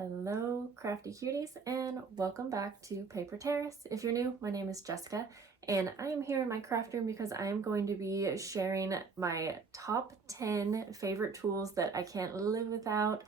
Hello, crafty cuties, and welcome back to Paper Terrace. If you're new, my name is Jessica, and I am here in my craft room because I am going to be sharing my top 10 favorite tools that I can't live without.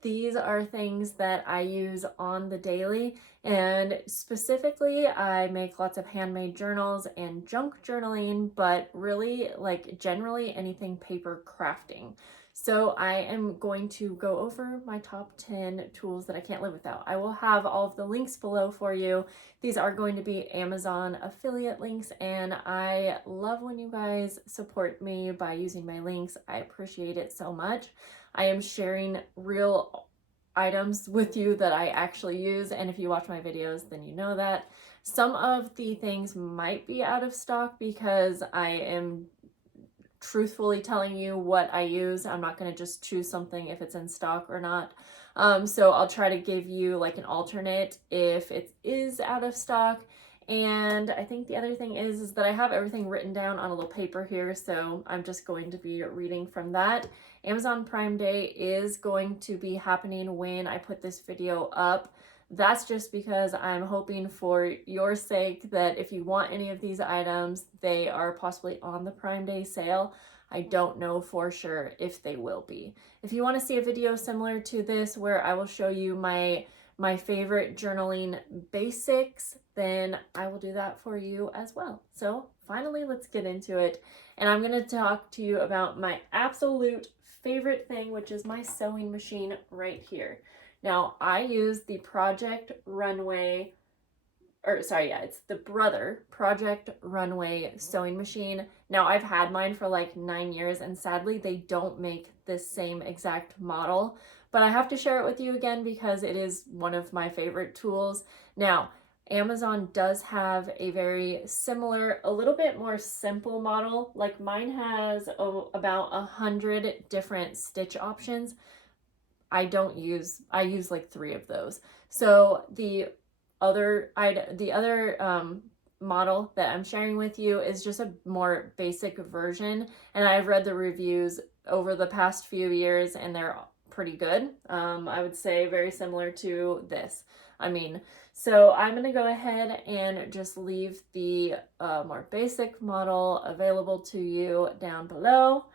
These are things that I use on the daily, and specifically I make lots of handmade journals and junk journaling, but really generally anything paper crafting. So I am going to go over my top 10 tools that I can't live without. I will have all of the links below for you. These are going to be Amazon affiliate links, and I love when you guys support me by using my links. I appreciate it so much. I am sharing real items with you that I actually use, and if you watch my videos, then you know that. Some of the things might be out of stock because I am truthfully telling you what I use. I'm not going to just choose something if it's in stock or not. So I'll try to give you like an alternate if it is out of stock. And I think the other thing is that I have everything written down on a little paper here, so I'm just going to be reading from that. Amazon Prime Day is going to be happening when I put this video up. That's just because I'm hoping for your sake that if you want any of these items, they are possibly on the Prime Day sale. I don't know for sure if they will be. If you want to see a video similar to this where I will show you my favorite journaling basics, then I will do that for you as well. So finally, let's get into it. And I'm going to talk to you about my absolute favorite thing, which is my sewing machine right here. Now, I use the Project Runway, it's the Brother Project Runway sewing machine. Now, I've had mine for like 9 years, and sadly, they don't make this same exact model, but I have to share it with you again because it is one of my favorite tools. Now, Amazon does have a very similar, a little bit more simple model. Like mine has about 100 different stitch options. I use like 3 of those. So the other model that I'm sharing with you is just a more basic version, and I've read the reviews over the past few years and they're pretty good. I would say very similar to this. So I'm gonna go ahead and just leave the more basic model available to you down below.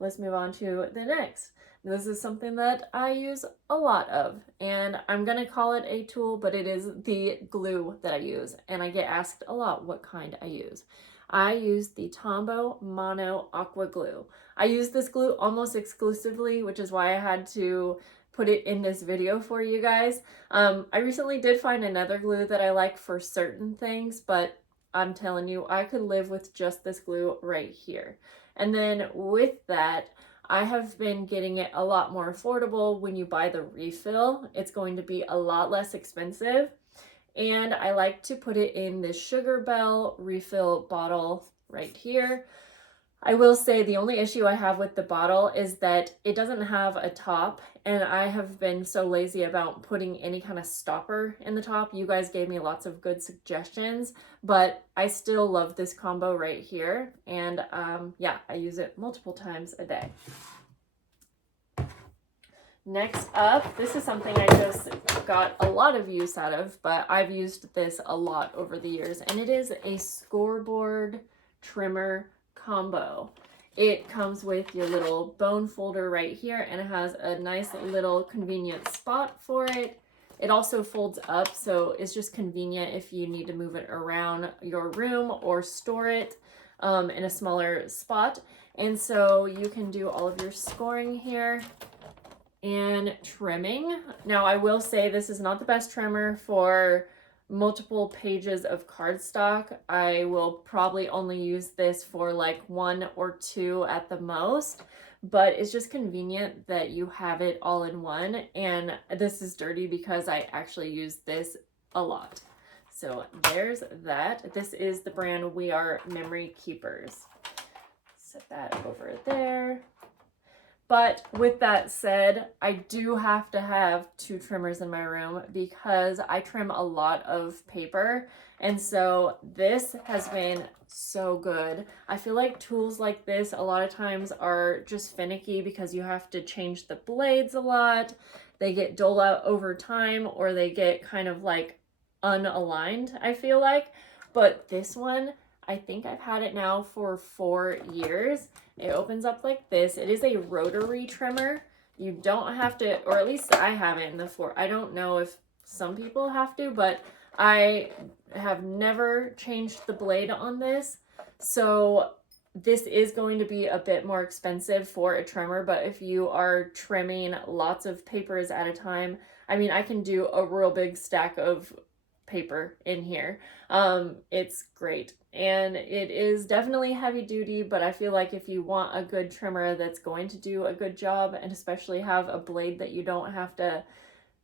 Let's move on to the next. This is something that I use a lot of, and I'm gonna call it a tool, but it is the glue that I use, and I get asked a lot what kind I use. I use the Tombow Mono Aqua Glue. I use this glue almost exclusively, which is why I had to put it in this video for you guys. I recently did find another glue that I like for certain things, but I'm telling you, I could live with just this glue right here. And then with that, I have been getting it a lot more affordable. When you buy the refill, it's going to be a lot less expensive. And I like to put it in this Sugar Bell refill bottle right here. I will say the only issue I have with the bottle is that it doesn't have a top, and I have been so lazy about putting any kind of stopper in the top. You guys gave me lots of good suggestions, but I still love this combo right here, and yeah, I use it multiple times a day. Next up, this is something I just got a lot of use out of, but I've used this a lot over the years, and it is a scoreboard trimmer combo. It comes with your little bone folder right here, and it has a nice little convenient spot for it. It also folds up, so it's just convenient if you need to move it around your room or store it in a smaller spot. And so you can do all of your scoring here and trimming. Now, I will say this is not the best trimmer for multiple pages of cardstock. I will probably only use this for like 1 or 2 at the most, but it's just convenient that you have it all in one. And this is dirty because I actually use this a lot. So there's that. This is the brand We Are Memory Keepers. Set that over there. But with that said, I do have to have 2 trimmers in my room because I trim a lot of paper. And so this has been so good. I feel like tools like this a lot of times are just finicky because you have to change the blades a lot. they get dull out over time, or they get kind of like unaligned, I feel like. But this one, I think I've had it now for 4 years. It opens up like this. It is a rotary trimmer. You don't have to, or at least I haven't in the four. I don't know if some people have to, but I have never changed the blade on this. So this is going to be a bit more expensive for a trimmer, but if you are trimming lots of papers at a time, I mean, I can do a real big stack of paper in here. It's great, and it is definitely heavy duty, but I feel like if you want a good trimmer that's going to do a good job, and especially have a blade that you don't have to,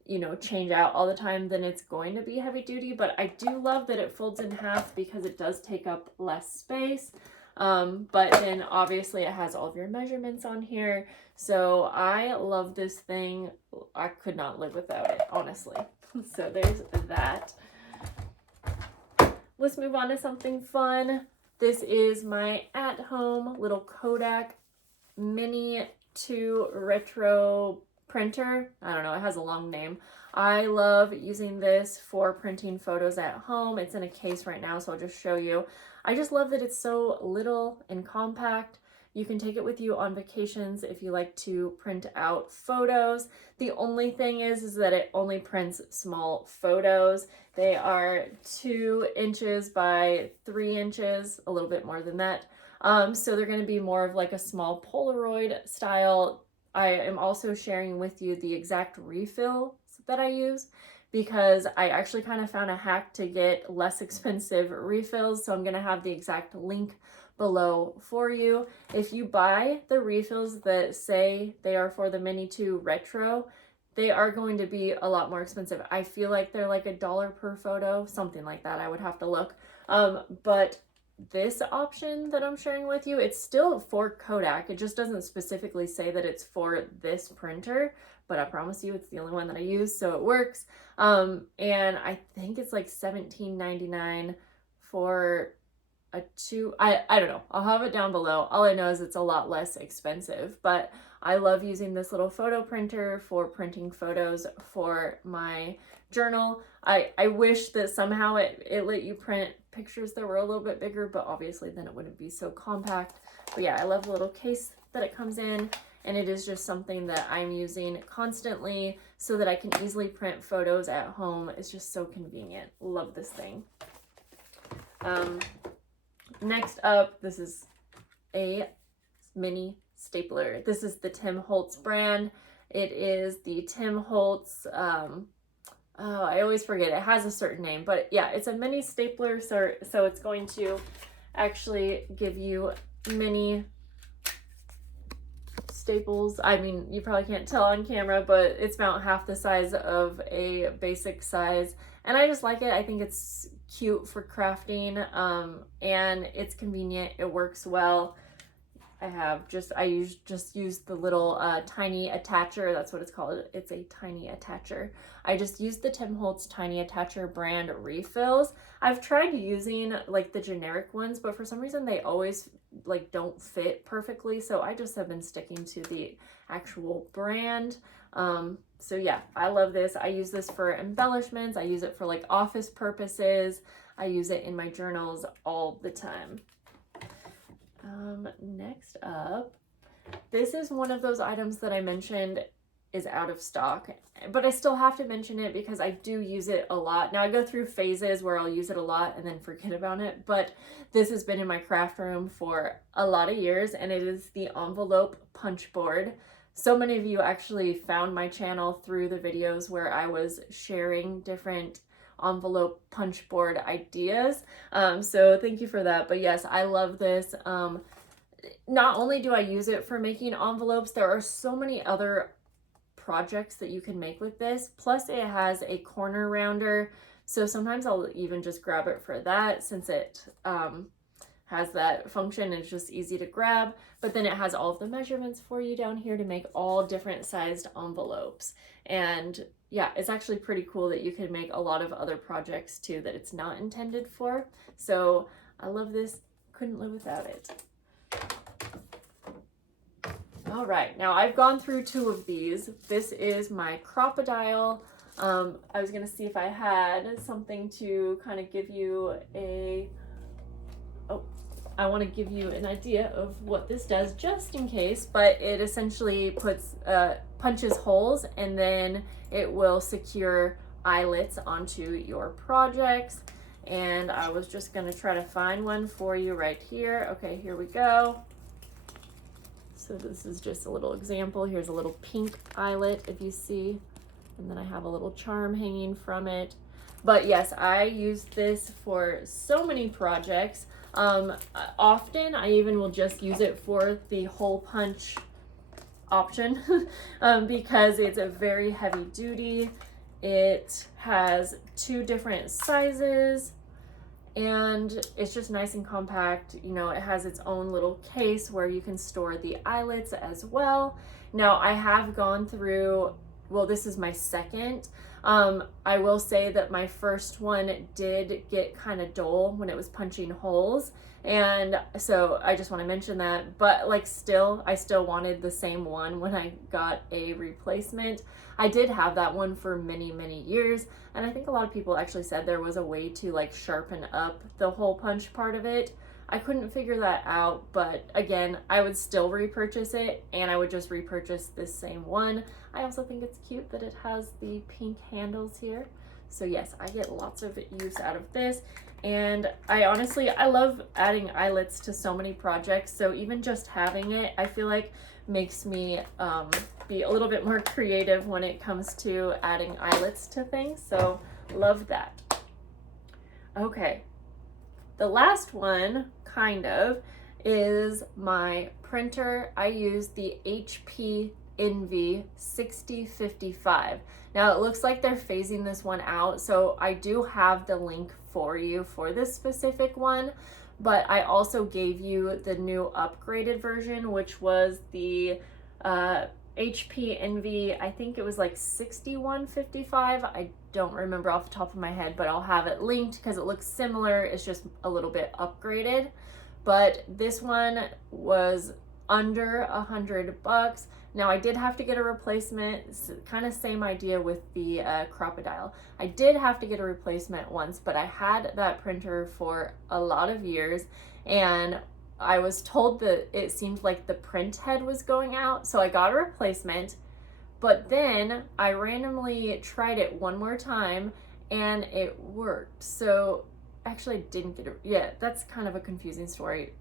you know, change out all the time, then it's going to be heavy duty. But I do love that it folds in half because it does take up less space. But then obviously it has all of your measurements on here. So I love this thing. I could not live without it, honestly. So there's that. Let's move on to something fun. This is my at-home little Kodak Mini 2 retro printer. I don't know, it has a long name. I love using this for printing photos at home. It's in a case right now, so I'll just show you. I just love that it's so little and compact. You can take it with you on vacations if you like to print out photos. The only thing is that it only prints small photos. They are 2 inches by 3 inches, a little bit more than that. So they're going to be more of like a small Polaroid style. I am also sharing with you the exact refill that I use, because I actually kind of found a hack to get less expensive refills. So I'm going to have the exact link below for you. If you buy the refills that say they are for the Mini 2 Retro, they are going to be a lot more expensive. I feel like they're like $1 per photo, something like that. I would have to look. But this option that I'm sharing with you, it's still for Kodak. It just doesn't specifically say that it's for this printer, but I promise you it's the only one that I use, so it works. And I think it's like $17.99 for a 2. I don't know. I'll have it down below. All I know is it's a lot less expensive, but I love using this little photo printer for printing photos for my journal. I wish that somehow it let you print pictures that were a little bit bigger, but obviously then it wouldn't be so compact. But yeah, I love the little case that it comes in, and it is just something that I'm using constantly so that I can easily print photos at home. It's just so convenient. Love this thing. Next up, this is a mini stapler. This is the Tim Holtz brand. It is the Tim Holtz, I always forget, it has a certain name, but yeah, it's a mini stapler, so it's going to actually give you mini staples. I mean, you probably can't tell on camera, but it's about half the size of a basic size, and I just like it. I think it's cute for crafting, and it's convenient. It works well. I just use the little tiny attacher. That's what it's called. It's a tiny attacher. I just use the Tim Holtz tiny attacher brand refills. I've tried using like the generic ones, but for some reason they always like don't fit perfectly. So I just have been sticking to the actual brand. So yeah, I love this. I use this for embellishments. I use it for like office purposes. I use it in my journals all the time. Next up, this is one of those items that I mentioned is out of stock, but I still have to mention it because I do use it a lot. Now I go through phases where I'll use it a lot and then forget about it, but this has been in my craft room for a lot of years, and it is the envelope punch board. So many of you actually found my channel through the videos where I was sharing different envelope punch board ideas. So thank you for that. But yes, I love this. Not only do I use it for making envelopes, there are so many other projects that you can make with this. Plus it has a corner rounder. So sometimes I'll even just grab it for that, since it has that function. It's just easy to grab, but then it has all of the measurements for you down here to make all different sized envelopes. And yeah, it's actually pretty cool that you can make a lot of other projects too that it's not intended for. So I love this. Couldn't live without it. All right, now I've gone through 2 of these. This is my Crocodile. I was gonna see if I had something to kind of give you I want to give you an idea of what this does just in case, but it essentially punches holes, and then it will secure eyelets onto your projects. And I was just going to try to find one for you right here. Okay, here we go. So this is just a little example. Here's a little pink eyelet, if you see, and then I have a little charm hanging from it. But yes, I use this for so many projects. Often I even will just use it for the hole punch option because it's a very heavy duty. It has 2 different sizes and it's just nice and compact. You know, it has its own little case where you can store the eyelets as well. Now I have gone through, well, this is my second. I will say that my first one did get kind of dull when it was punching holes, and so I just want to mention that. But like I still wanted the same one when I got a replacement. I did have that one for many years, and I think a lot of people actually said there was a way to like sharpen up the hole punch part of it. I couldn't figure that out, but again, I would still repurchase it, and I would just repurchase this same one. I also think it's cute that it has the pink handles here. So yes, I get lots of use out of this. And I love adding eyelets to so many projects. So even just having it, I feel like makes me be a little bit more creative when it comes to adding eyelets to things. So love that. Okay. The last one, kind of, is my printer. I use the HP Envy 6055. Now it looks like they're phasing this one out, so I do have the link for you for this specific one, but I also gave you the new upgraded version, which was the HP Envy, I think it was like 6155. I don't remember off the top of my head, but I'll have it linked because it looks similar. It's just a little bit upgraded. But this one was under $100. Now I did have to get a replacement. It's kind of same idea with the Crocodile. I did have to get a replacement once, but I had that printer for a lot of years, and I was told that it seemed like the print head was going out, so I got a replacement. But then I randomly tried it one more time and it worked. So actually I didn't get it. Yeah, that's kind of a confusing story.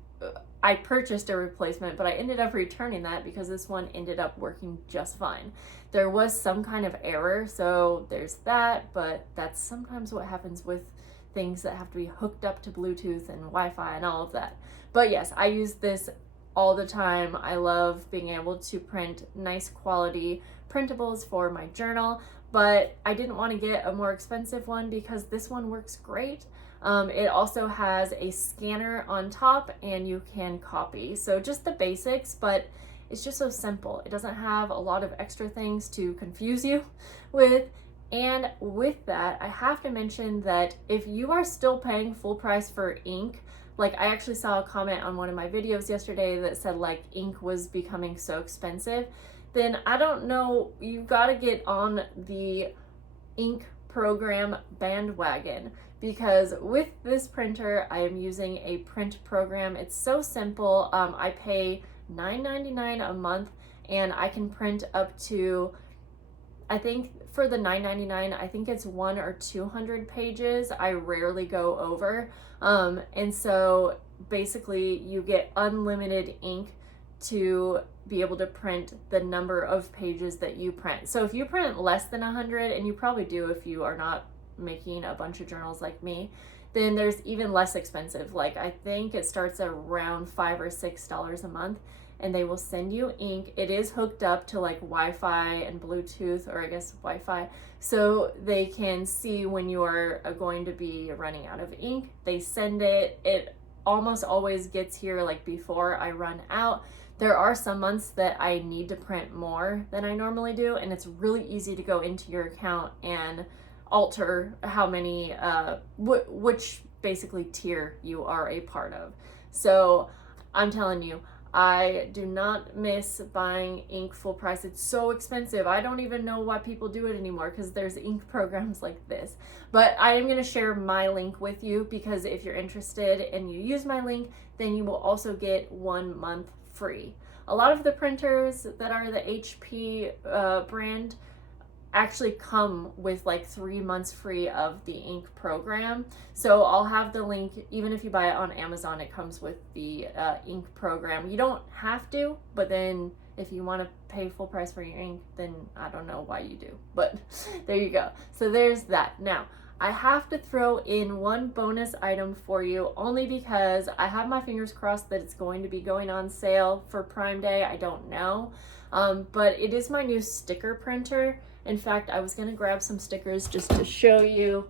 I purchased a replacement, but I ended up returning that because this one ended up working just fine. There was some kind of error, so there's that, but that's sometimes what happens with things that have to be hooked up to Bluetooth and Wi-Fi and all of that. But yes, I use this all the time. I love being able to print nice quality printables for my journal, but I didn't want to get a more expensive one because this one works great. It also has a scanner on top and you can copy. So just the basics, but it's just so simple. It doesn't have a lot of extra things to confuse you with. And with that, I have to mention that if you are still paying full price for ink, like I actually saw a comment on one of my videos yesterday that said like ink was becoming so expensive, then I don't know, you've got to get on the ink program bandwagon, because with this printer I am using a print program. It's so simple. I pay $9.99 a month and I can print up to, I think for the $9.99, I think it's 100 or 200 pages. I rarely go over. And so basically you get unlimited ink to be able to print the number of pages that you print. So if you print less than 100, and you probably do if you are not making a bunch of journals like me, then there's even less expensive. Like I think it starts at around $5 or $6 a month, and they will send you ink. It is hooked up to like Wi-Fi and Bluetooth, or I guess Wi-Fi, so they can see when you are going to be running out of ink. They send it. It almost always gets here like before I run out. There are some months that I need to print more than I normally do, and it's really easy to go into your account and alter how many, which basically tier you are a part of. So I'm telling you, I do not miss buying ink full price. It's so expensive. I don't even know why people do it anymore because there's ink programs like this. But I am going to share my link with you because if you're interested and you use my link, then you will also get 1 month free. A lot of the printers that are the HP brand actually come with like 3 months free of the ink program. So I'll have the link, even if you buy it on Amazon, it comes with the ink program. You don't have to, but then if you want to pay full price for your ink, then I don't know why you do, but there you go. So there's that. Now, I have to throw in one bonus item for you only because I have my fingers crossed that it's going to be going on sale for Prime Day. I don't know, but it is my new sticker printer. In fact, I was going to grab some stickers just to show you.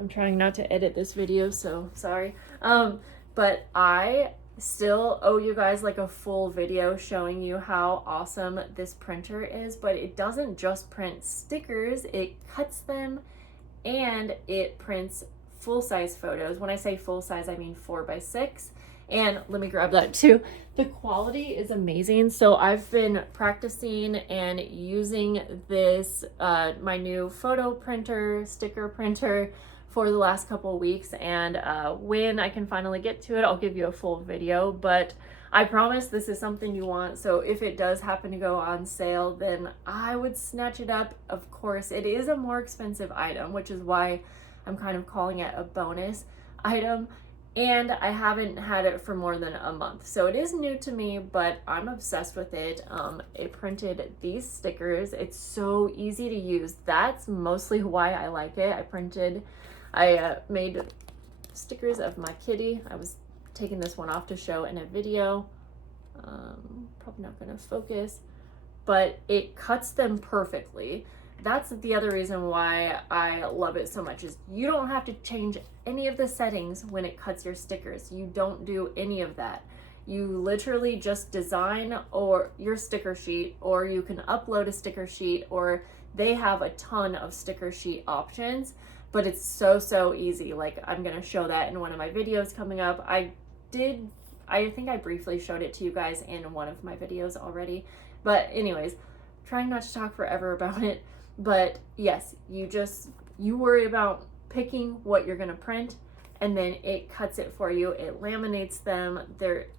I'm trying not to edit this video, so sorry. But I still owe you guys like a full video showing you how awesome this printer is, but it doesn't just print stickers, it cuts them and it prints full-size photos. When I say full-size, I mean 4x6. And let me grab that too. The quality is amazing. So I've been practicing and using this, my new photo printer, sticker printer for the last couple of weeks. And when I can finally get to it, I'll give you a full video, but I promise this is something you want. So if it does happen to go on sale, then I would snatch it up. Of course, it is a more expensive item, which is why I'm kind of calling it a bonus item. And I haven't had it for more than a month. So it is new to me, but I'm obsessed with it. It printed these stickers. It's so easy to use. That's mostly why I like it. I made stickers of my kitty. I was taking this one off to show in a video. Probably not gonna focus, but it cuts them perfectly. That's the other reason why I love it so much, is you don't have to change any of the settings when it cuts your stickers. You don't do any of that. You literally just design or your sticker sheet, or you can upload a sticker sheet, or they have a ton of sticker sheet options, but it's so easy. Like, I'm gonna show that in one of my videos coming up. I think I briefly showed it to you guys in one of my videos already, but anyways, trying not to talk forever about it. But yes, you worry about picking what you're gonna print, and then it cuts it for you. It laminates them.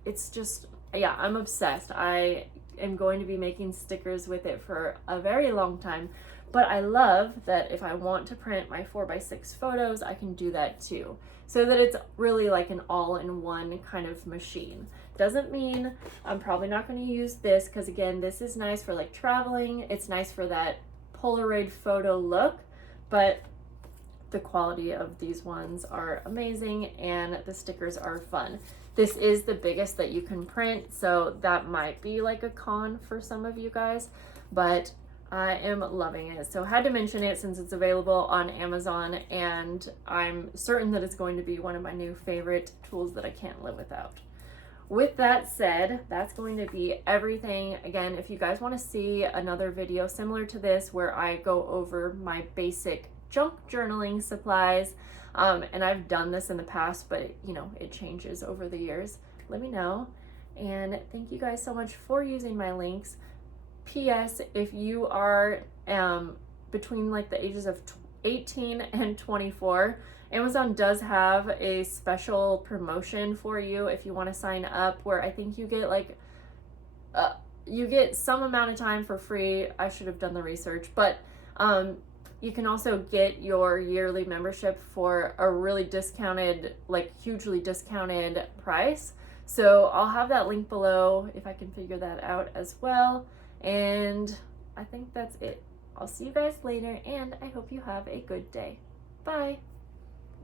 It's just, yeah, I'm obsessed. I am going to be making stickers with it for a very long time, but I love that if I want to print my 4x6 photos, I can do that too. So that it's really like an all-in-one kind of machine. Doesn't mean I'm probably not gonna use this, because again, this is nice for like traveling. It's nice for that Polaroid photo look, but the quality of these ones are amazing and the stickers are fun. This is the biggest that you can print, so that might be like a con for some of you guys, but I am loving it. So I had to mention it since it's available on Amazon, and I'm certain that it's going to be one of my new favorite tools that I can't live without. With that said, that's going to be everything. Again, if you guys want to see another video similar to this where I go over my basic junk journaling supplies, and I've done this in the past, but you know, it changes over the years, let me know. And thank you guys so much for using my links. P.S. if you are between like the ages of 18 and 24, Amazon does have a special promotion for you if you want to sign up, where I think you get like you get some amount of time for free. I should have done the research, but you can also get your yearly membership for a really discounted, like hugely discounted price. So I'll have that link below if I can figure that out as well. And I think that's it. I'll see you guys later, and I hope you have a good day. Bye.